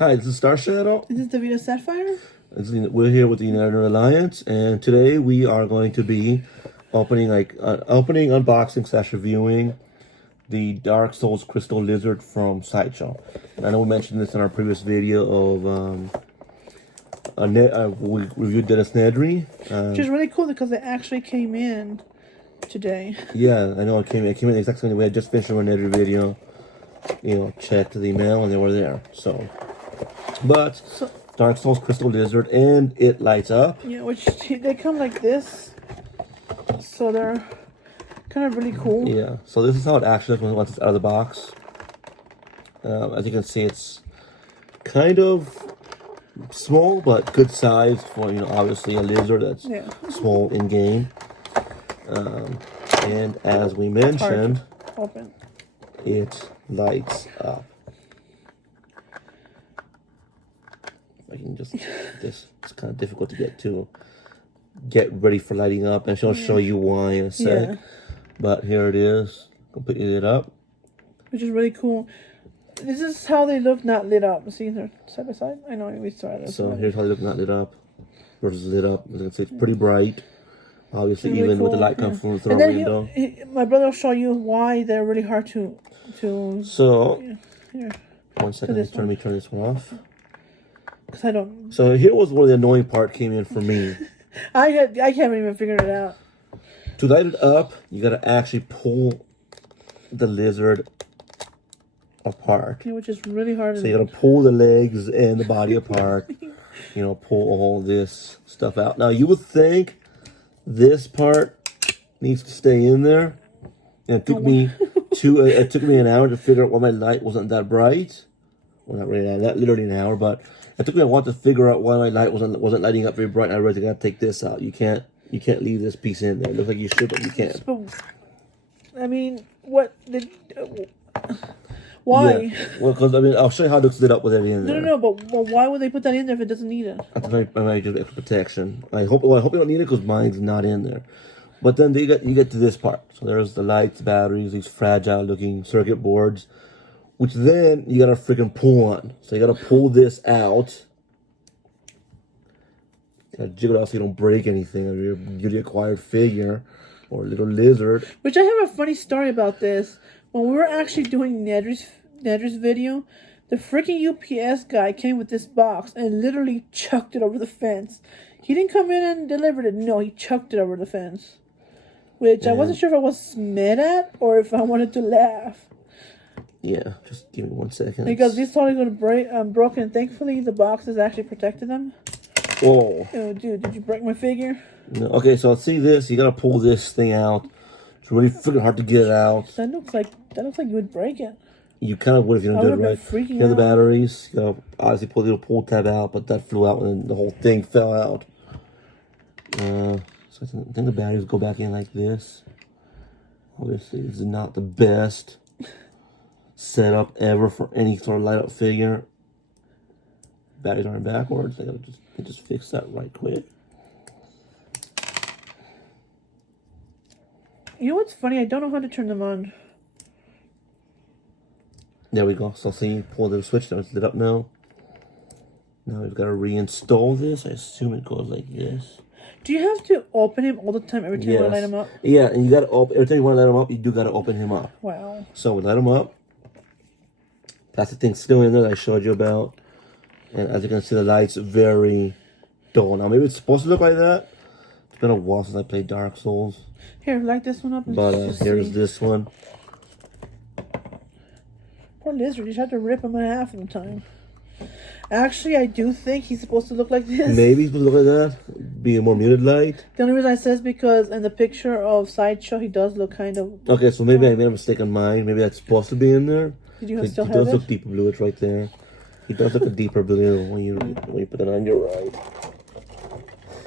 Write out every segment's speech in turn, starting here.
Hi, this is Star Shadow. Is this the Vita Sapphire? We're here with the United Alliance, and today we are going to be opening, unboxing / reviewing the Dark Souls Crystal Lizard from Sideshow. And I know we mentioned this in our previous video of we reviewed Dennis Nedry, which is really cool because it actually came in today. Yeah, I know it came in exactly when we had just finished our Nedry video. You know, checked the email and they were there. So Dark Souls Crystal Lizard, and it lights up. Yeah, which they come like this, so they're kind of really cool. Yeah, so this is how it actually looks once it's out of the box. As you can see, it's kind of small but good sized for, obviously a lizard that's small in game. And as we mentioned, it lights up. I can just this. It's kind of difficult to get ready for lighting up, and she'll show you why in a sec. Yeah. But here it is, completely lit up, which is really cool. This is how they look not lit up. See, they're side by side. I know we saw this. So here's how they look not lit up versus lit up. As you can see, it's pretty bright. Obviously, really even cool with the light coming from the window. My brother will show you why they're really hard to. So here. 1 second. Let me turn this one off. Cause I don't. So here was where the annoying part came in for me. I can't even figure it out. To light it up, you gotta actually pull the lizard apart. Yeah, which is really hard. So you gotta pull the legs and the body apart. Pull all this stuff out. Now you would think this part needs to stay in there. And it took me it took me an hour to figure out why my light wasn't that bright. Well, not really, not literally an hour, but it took me a while to figure out why my light wasn't lighting up very bright. And I realized I gotta take this out. You can't leave this piece in there. It looks like you should, but you can't. I mean, what did? Why? Yeah. Well, because I'll show you how it looks lit up with everything in there. No, but why would they put that in there if it doesn't need it? That's very just extra protection. I hope you don't need it because mine's not in there. But then you get to this part. So there's the lights, batteries, these fragile looking circuit boards, which then you gotta freaking pull on. So you gotta pull this out. You gotta jiggle it out so you don't break anything of your newly acquired figure or little lizard. Which I have a funny story about this. When we were actually doing Nedry's video, the freaking UPS guy came with this box and literally chucked it over the fence. He didn't come in and delivered it. No, he chucked it over the fence. Which I wasn't sure if I was mad at or if I wanted to laugh. Yeah, just give me 1 second. Because these totally going to break, broken. Thankfully, the box has actually protected them. Whoa. Oh, dude, did you break my figure? No. Okay, so see this. You got to pull this thing out. It's really freaking hard to get it out. That looks like you would break it. You kind of would if you don't do it right. Here are the batteries. You got to obviously pull the little pull tab out, but that flew out and the whole thing fell out. So I think the batteries go back in like this. Obviously, this is not the best setup ever for any sort of light up figure. Batteries aren't backwards. I gotta just fix that right quick. You know what's funny? I don't know how to turn them on. There we go. So see, pull the switch. Now it's lit up now. Now we've got to reinstall this. I assume it goes like this. Do you have to open him all the time every time you want to light him up? Yeah, and you got to open every time you want to light him up. You do got to open him up. Wow. So we light him up. Plastic thing's still in there that I showed you about, and as you can see, the light's very dull. Now maybe it's supposed to look like that. It's been a while since I played Dark Souls. Here, light this one up. But here's this one. Poor lizard, you just have to rip him in half of the time. Actually, I do think he's supposed to look like this. Maybe he's supposed to look like that. Be a more muted light. The only reason I say is because in the picture of Sideshow, he does look kind of... Okay, so maybe I made a mistake on mine. Maybe that's supposed to be in there. Did you still have it? He does look deeper blue. It's right there. He does look a deeper blue when you put it on your right.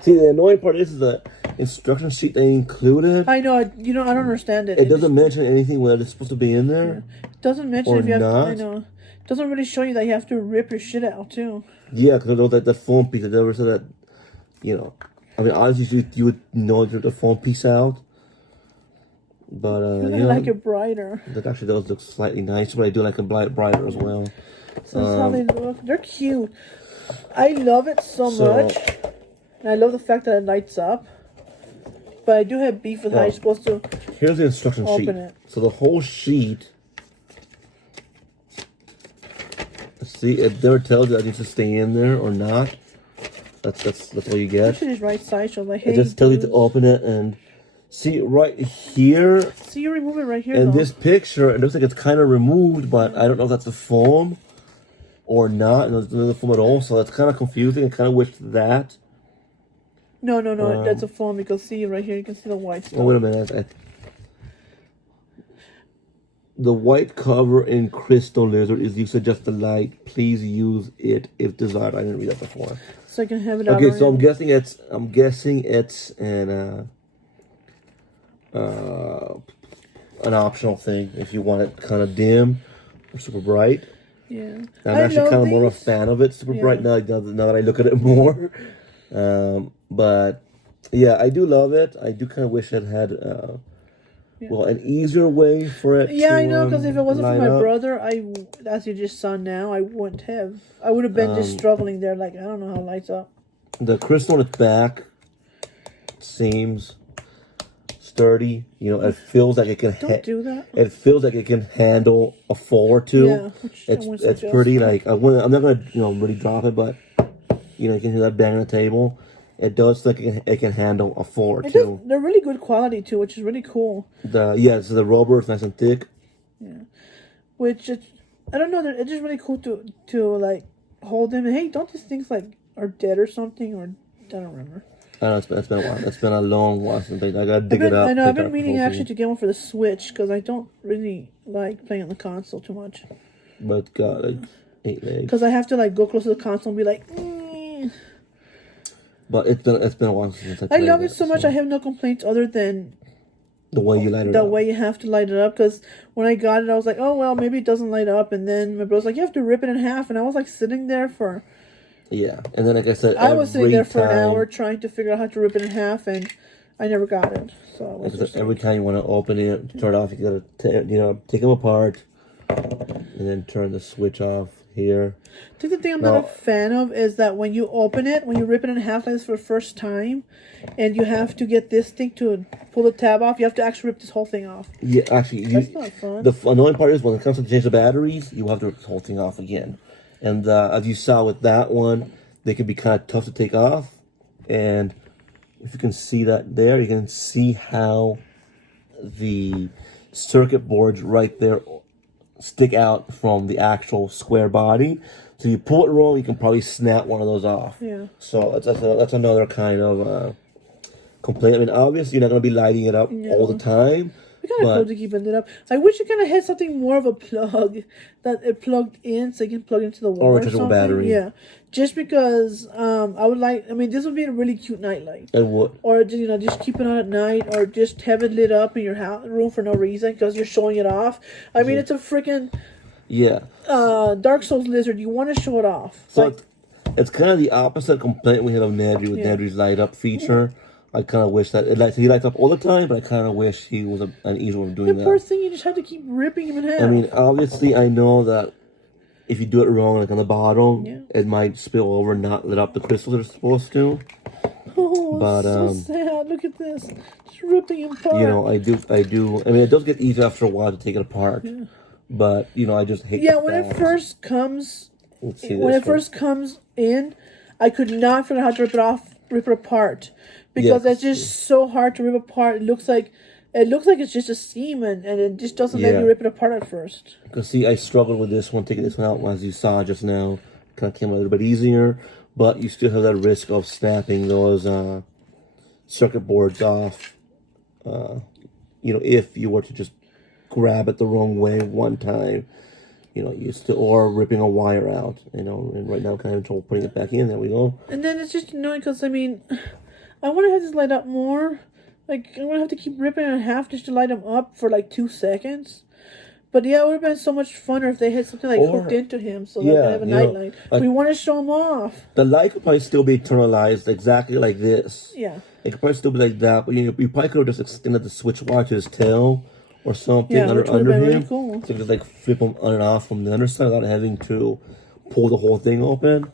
See, the annoying part is the instruction sheet they included. I know. I don't understand it. It doesn't mention anything whether it's supposed to be in there. It doesn't mention or if you have not. to, I know. It doesn't really show you that you have to rip your shit out, too. Yeah, because those like the foam piece. They never said that, I mean, honestly, you would know the foam piece out. But, I like it brighter. That actually does look slightly nicer, but I do like it brighter as well. So that's how they look. They're cute. I love it so much. And I love the fact that it lights up. But I do have beef with how you're supposed to here's the instruction sheet. open it. So the whole sheet, see, it never tells you that it needs to stay in there or not. That's all you get. This shit is right side, so like, hey, It just tells you to open it and see right here. See, you remove it right here. In though. this picture, it looks like it's kind of removed, but I don't know if that's the foam or not. And there's no foam at all, so that's kind of confusing. I kind of wish that. No, that's a foam. You can see right here. You can see the white stuff. Oh, wait a minute. The white cover in Crystal Lizard is used to adjust the light. Please use it if desired. I didn't read that before. So I can have it out. Okay, so I'm guessing it's an optional thing if you want it kind of dim or super bright. Yeah. I'm actually kind of more of a fan of it, super bright now that I look at it more. But yeah, I do love it. I do kind of wish it had an easier way for it. Yeah, I know, because if it wasn't for my up. brother, as you just saw now, I wouldn't have. I would have been just struggling there. Like, I don't know how it lights up. The crystal on its back seems sturdy. You know, it feels like it can. Don't do that. It feels like it can handle a fall or two. Yeah, which it's pretty. Like I'm not gonna really drop it, but you can hear that bang on the table. It does look like it can handle a fall or two. They're really good quality too, which is really cool. So the rubber is nice and thick. Yeah, which I don't know. It's just really cool to like hold them. Hey, don't these things like are dead or something? Or I don't remember. I know it's been a while. It's been a long while since I gotta dig it up. I know. I've been meaning actually to get one for the Switch because I don't really like playing on the console too much. But it's got like 8 legs. Because I have to like go close to the console and be like. But it's been a while since I love it so much. I have no complaints other than the way you light it up. The way you have to light it up. Because when I got it, I was like, oh well, maybe it doesn't light up. And then my brother's like, you have to rip it in half. And I was like sitting there for. Yeah, and then like I said, I was sitting there for an hour trying to figure out how to rip it in half, and I never got it. So every time you want to open it, turn it off, you gotta take them apart, and then turn the switch off here. I think the thing I'm not a fan of is that when you open it, when you rip it in half like this for the first time, and you have to get this thing to pull the tab off, you have to actually rip this whole thing off. Yeah, actually, that's not fun. The annoying part is when it comes to change the batteries, you have to rip the whole thing off again. And as you saw with that one, they can be kind of tough to take off. And if you can see that there, you can see how the circuit boards right there stick out from the actual square body. So you pull it wrong, you can probably snap one of those off. Yeah. So that's another kind of complaint. I mean, obviously you're not going to be lighting it up all the time. It's kind of cool to keep it lit up. I wish it kind of had something more of a plug that it plugged in, so you can plug into the wall or something. Battery. Yeah, just because I would like. I mean, this would be a really cute nightlight. It would. Or just keep it on at night, or just have it lit up in your room for no reason because you're showing it off. I mean, it's a freaking Dark Souls lizard. You want to show it off. So it's kind of the opposite complaint we had of Nedry with Nedry's light up feature. I kind of wish that he lights up all the time, but I kind of wish he was an easier way of doing that. The poor thing, you just have to keep ripping him in half. I mean, obviously, I know that if you do it wrong, like on the bottom, it might spill over and not lit up the crystals that are supposed to. Oh, but so sad. Look at this, just ripping him apart. I do. I mean, it does get easier after a while to take it apart, but I just hate. Yeah, when it first comes, first comes in, I could not figure out how to rip it apart. Because it's just so hard to rip apart. It looks like it's just a seam, and it just doesn't let you rip it apart at first. Because I struggled with this one, taking this one out, as you saw just now. Kind of came a little bit easier, but you still have that risk of snapping those circuit boards off. If you were to just grab it the wrong way one time, or ripping a wire out. And right now, I'm kind of having trouble putting it back in. There we go. And then it's just annoying because I want to have this light up more. Like, I'm going to have to keep ripping it in half just to light them up for like 2 seconds. But yeah, it would have been so much funner if they had something like hooked into him so they could have a nightlight. We want to show him off. The light could probably still be internalized exactly like this. Yeah. It could probably still be like that, but you probably could have just extended the switch wire to his tail or something Yeah, which would have under been him. really cool. So you just like flip them on and off from the underside without having to pull the whole thing open.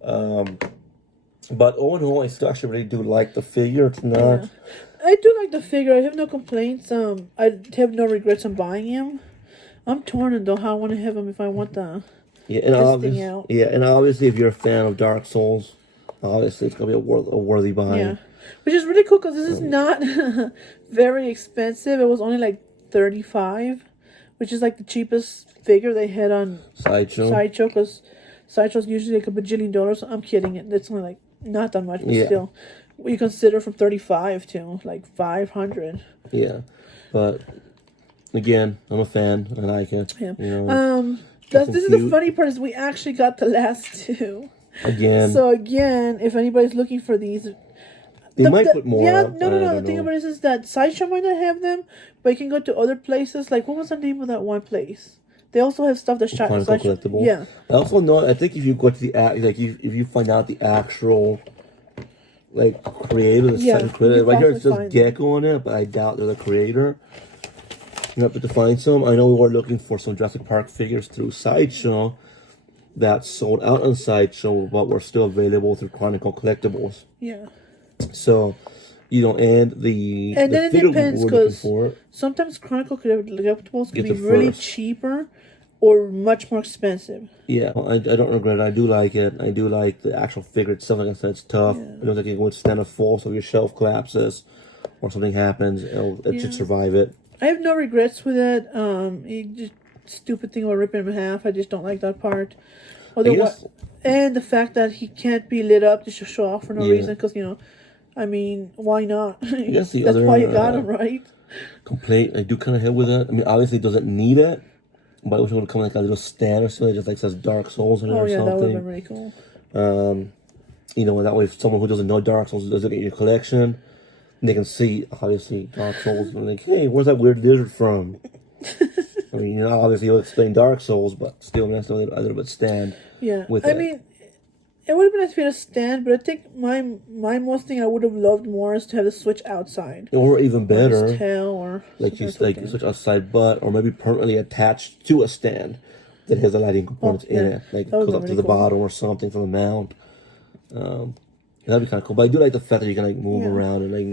But all in all, I still actually really do like the figure. It's not. Yeah. I do like the figure. I have no complaints. I have no regrets on buying him. I'm torn on though how I want to have him if I want the Yeah, and this thing out. and obviously, if you're a fan of Dark Souls, obviously it's gonna be a worthy buy. Yeah, which is really cool because this is not very expensive. It was only like $35, which is like the cheapest figure they had on Sideshow. Because Sideshow's usually like a bajillion dollars. I'm kidding. It's only like not that much, but still, what you consider from 35 to like 500. Yeah, but again, I'm a fan. I like it. Yeah. You know, this is the funny part is we actually got the last two. Again. So again, if anybody's looking for these, they might put more. Yeah, up, no. The thing about it is that Sideshow might not have them, but you can go to other places. Like, what was the name of that one place? They also have stuff that's shot in Sideshow. Collectible. Yeah. I also know. I think if you go to the if you find out the actual like creator, the second creator, right here it says Gecko on it, but I doubt they're the creator. You have to find some. I know we were looking for some Jurassic Park figures through Sideshow that sold out on Sideshow, but were still available through Chronicle Collectibles. Yeah. So, and then the it depends because sometimes Chronicle Collectibles can be really cheaper or much more expensive. Yeah, I don't regret it. I do like it. I do like the actual figure itself. Like I said, it's tough. It looks like it can withstand a fall, so if your shelf collapses or something happens, it should survive it. I have no regrets with it. Just stupid thing about ripping him in half. I just don't like that part. And the fact that he can't be lit up just to show off for no reason, because I mean, why not? That's why you got him, right? Complaint I do kind of have with it. I mean, obviously, it doesn't need it, but I wish it would come like a little stand or something, just like says Dark Souls in it or something. That would have been really cool. And that way, if someone who doesn't know Dark Souls does look at your collection, they can see obviously Dark Souls and like, hey, where's that weird lizard from? I mean, obviously you'll explain Dark Souls, but still, that's a little bit stand. Yeah, with I mean, it would have been nice if you had a stand, but I think my most thing I would have loved more is to have the switch outside, or even better, or tail, or like you switch outside butt, or maybe permanently attached to a stand that has the lighting components in it, like goes up to the bottom or something from the mount. That'd be kind of cool. But I do like the fact that you can like move around and like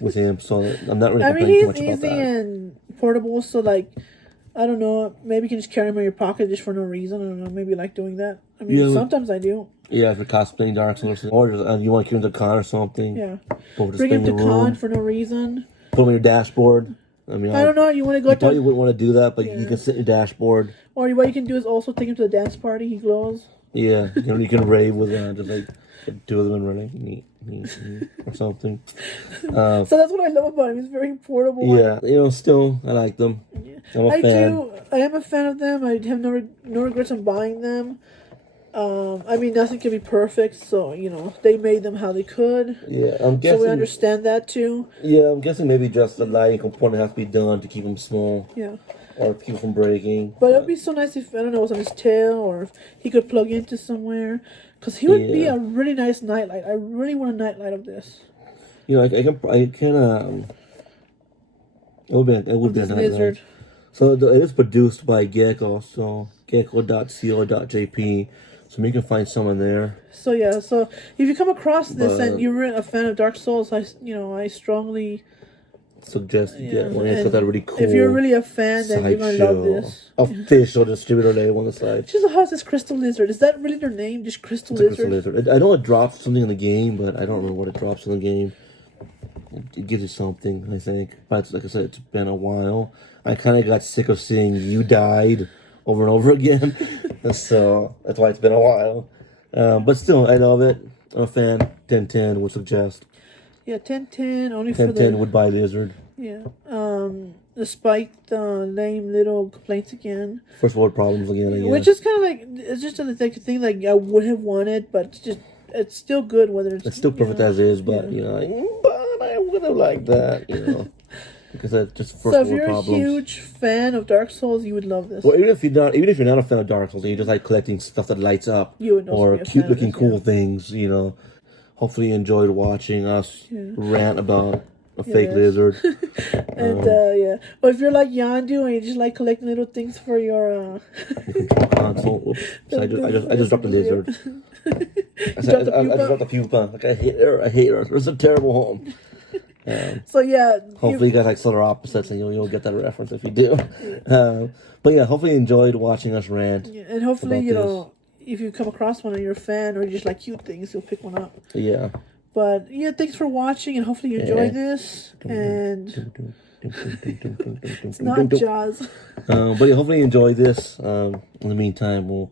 with him. So I'm not really complaining too much about that. I mean, he's easy and portable. So like, I don't know. Maybe you can just carry him in your pocket just for no reason. I don't know. Maybe you like doing that. I mean, sometimes I do. Yeah, if you're cosplaying Dark Souls, or you want to carry him to con or something. Yeah. Bring him to con for no reason. Put him on your dashboard. I mean, I don't know. You want to go? You probably wouldn't want to do that, but you can sit in your dashboard. Or what you can do is also take him to the dance party. He glows. Yeah, you can rave with just like. Two of them in running or something. So that's what I love about him. He's very portable. Yeah, still I like them. Yeah. I'm a fan. I am a fan of them. I have no regrets on buying them. I mean, nothing can be perfect, so they made them how they could. Yeah, I'm guessing. So we understand that too. Yeah, I'm guessing maybe just the lighting component has to be done to keep them small. Yeah. Or keep them from breaking. But it'd be so nice if, I don't know, it was on his tail, or if he could plug into somewhere. Because he would be a really nice nightlight. I really want a nightlight of this. It would be a nightlight. Lizard. So it is produced by Gecko, so gecko.co.jp. So you can find someone there. So yeah, so if you come across this and you're a fan of Dark Souls, I strongly suggest you get one. It's got that really cool. If you're really a fan, then you're gonna love this. Official distributor name on the side. Just how's this Crystal Lizard? Is that really their name? Just Crystal Lizard? I know it drops something in the game, but I don't remember what it drops in the game. It gives you something, I think. But like I said, it's been a while. I kind of got sick of seeing You Died over and over again. So that's why it's been a while. But still, I love it. I'm a fan. 10/10 would suggest. Yeah, 10/10 only 10/10 for the... would buy Lizard. Yeah. Despite the lame little complaints again. First world problems again, I guess. Which is kind of like, it's just a thing like I would have wanted, but it's still good whether it's... It's still perfect as is, but, but I would have liked that, Because that's just first world problems. So if you're a huge fan of Dark Souls, you would love this. Well, even if you're not a fan of Dark Souls, and you just like collecting stuff that lights up, you would or cute looking cool things, Hopefully you enjoyed watching us rant about a fake Yes. lizard. And yeah, but if you're like Yandu and you just like collecting little things for your Console. Whoops. So I just dropped a lizard. I just dropped a pupa. Like I hate her. I hate her. It's a terrible home. So yeah, Hopefully you guys like Solar Opposites and you'll get that reference if you do. But yeah, hopefully you enjoyed watching us rant. yeah, and hopefully about you this. know if you come across one and you're a fan or you just like cute things, you'll pick one up. Yeah. But yeah, thanks for watching and hopefully you enjoy this. And it's not Jaws. But yeah, hopefully you enjoy this. In the meantime, we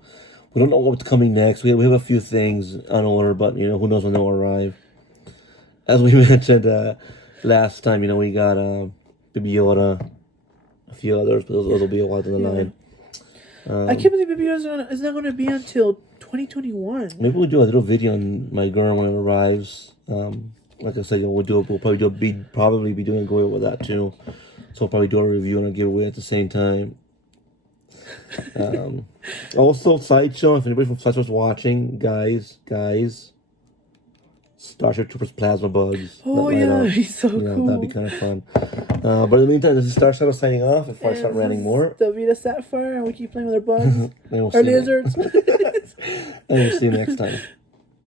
don't know what's coming next. We have a few things on order, but you know who knows when they'll arrive. As we mentioned last time, you know we got Baby Yoda, a few others, but those will be a while down the line. I can't believe Baby Yoda is not going to be until 2021. Maybe we'll do a little video on my girl when it arrives. Like I said, you know, we'll probably be doing a giveaway with that too. So we'll probably do a review and a giveaway at the same time. Also, Sideshow, if anybody from Sideshow's watching, guys, Starship Troopers Plasma Bugs. Oh yeah, he's so cool. That'd be kind of fun. But in the meantime, this is Star Shadow signing off before I start ranting more. The Vita Sapphire, and we keep playing with our bugs, We'll our lizards. And we'll see you next time.